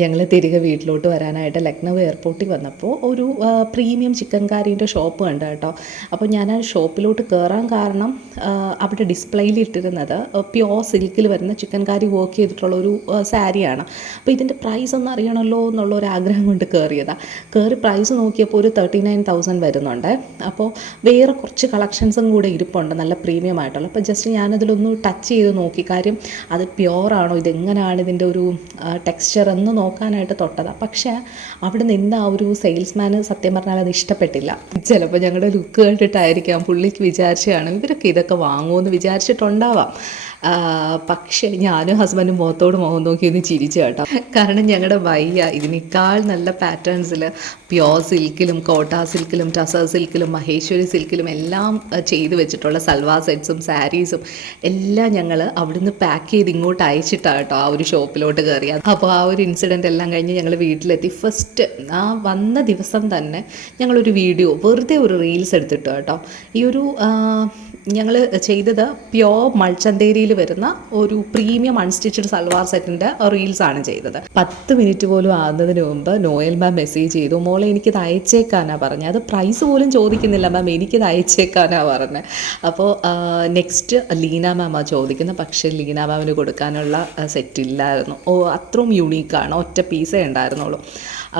ഞങ്ങൾ തിരികെ വീട്ടിലോട്ട് വരാനായിട്ട് ലക്നൗ എയർപോർട്ടിൽ വന്നപ്പോൾ ഒരു പ്രീമിയം ചിക്കൻ കാരീൻ്റെ ഷോപ്പ് കണ്ടു കേട്ടോ. അപ്പോൾ ഞാൻ ആ ഷോപ്പിലോട്ട് കയറാൻ കാരണം അവിടെ ഡിസ്പ്ലേയിൽ ഇട്ടിരുന്നത് പ്യോർ സിൽക്കിൽ വരുന്ന ചിക്കൻ കാരി വർക്ക് ചെയ്തിട്ടുള്ളൊരു സാരിയാണ്. അപ്പോൾ ഇതിൻ്റെ പ്രൈസ് ഒന്ന് അറിയണമല്ലോ എന്നുള്ളൊരു ആഗ്രഹം കൊണ്ട് കയറിയതാണ്. കയറി പ്രൈസ് നോക്കിയപ്പോൾ ഒരു 39,000 വരുന്നുണ്ട്. അപ്പോൾ വേറെ കുറച്ച് കളക്ഷൻസും കൂടെ ഇരിപ്പുണ്ട്, നല്ല പ്രീമിയം ആയിട്ടുള്ള. അപ്പോൾ ജസ്റ്റ് ഞാനതിലൊന്ന് ടച്ച് ചെയ്ത് നോക്കി, കാര്യം അത് പ്യുവറാണോ, ഇതെങ്ങനെയാണ് ഇതിൻ്റെ ഒരു ടെക്സ്ചർ എന്ന് നോക്കാനായിട്ട് തൊട്ടതാണ്. പക്ഷേ അവിടെ നിന്ന് ആ ഒരു സെയിൽസ്മാന് സത്യം പറഞ്ഞാൽ അത് ഇഷ്ടപ്പെട്ടില്ല. ചിലപ്പോൾ ഞങ്ങളുടെ ലുക്ക് കണ്ടിട്ടായിരിക്കാം പുള്ളിക്ക് വിചാരിച്ചതാണ് ഇവരൊക്കെ ഇതൊക്കെ വാങ്ങുമെന്ന് വിചാരിച്ചിട്ടുണ്ടാവാം. പക്ഷേ ഞാനും ഹസ്ബൻഡും മുഖത്തോട് മുഖം നോക്കി ഒന്ന് ചിരിച്ചു കേട്ടോ. കാരണം ഞങ്ങളുടെ വയ്യ ഇതിനേക്കാൾ നല്ല പാറ്റേൺസിൽ പ്യോർ സിൽക്കിലും കോട്ട സിൽക്കിലും ടസർ സിൽക്കിലും മഹേശ്വരി സിൽക്കിലും എല്ലാം ചെയ്ത് വെച്ചിട്ടുള്ള സൽവാർ സെറ്റ്സും സാരീസും എല്ലാം ഞങ്ങൾ അവിടുന്ന് പാക്ക് ചെയ്ത് ഇങ്ങോട്ട് അയച്ചിട്ടാണ് കേട്ടോ ആ ഒരു ഷോപ്പിലോട്ട് കയറിയത്. അപ്പോൾ ആ ഒരു ഇൻസിഡൻറ്റ് എല്ലാം കഴിഞ്ഞ് ഞങ്ങൾ വീട്ടിലെത്തി. ഫസ്റ്റ് ആ വന്ന ദിവസം തന്നെ ഞങ്ങളൊരു വീഡിയോ വെറുതെ ഒരു റീൽസ് എടുത്തിട്ട് കേട്ടോ. ഈ ഒരു ഞങ്ങൾ ചെയ്തത് പ്യോർ മൾച്ചന്തേരിയിൽ വരുന്ന ഒരു പ്രീമിയം അൺസ്റ്റിച്ചഡ് സൽവാർ സെറ്റിൻ്റെ റീൽസാണ് ചെയ്തത്. 10 മിനിറ്റ് പോലും ആകുന്നതിന് മുമ്പ് നോയൽ മാം മെസ്സേജ് ചെയ്തു, മോളെ എനിക്കിത് അയച്ചേക്കാനാണ് പറഞ്ഞത്. അത് പ്രൈസ് പോലും ചോദിക്കുന്നില്ല മാം, എനിക്കിത് അയച്ചേക്കാനാണ് പറഞ്ഞത്. അപ്പോൾ നെക്സ്റ്റ് ലീന മാമാണ് ചോദിക്കുന്നത്. പക്ഷേ ലീന മാമിന് കൊടുക്കാനുള്ള സെറ്റ് ഇല്ലായിരുന്നു. അത്രയും യുണീക്കാണ്, ഒറ്റ പീസേ ഉണ്ടായിരുന്നുള്ളൂ.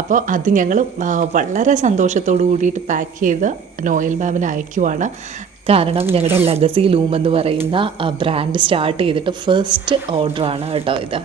അപ്പോൾ അത് ഞങ്ങൾ വളരെ സന്തോഷത്തോടു കൂടിയിട്ട് പാക്ക് ചെയ്ത് നോയൽ മാമിന് അയക്കുവാണ്. കാരണം ഞങ്ങളുടെ ലെഗസി ലൂം എന്ന് പറയുന്ന ബ്രാൻഡ് സ്റ്റാർട്ട് ചെയ്തിട്ട് ഫസ്റ്റ് ഓർഡറാണ് കേട്ടോ ഇത്.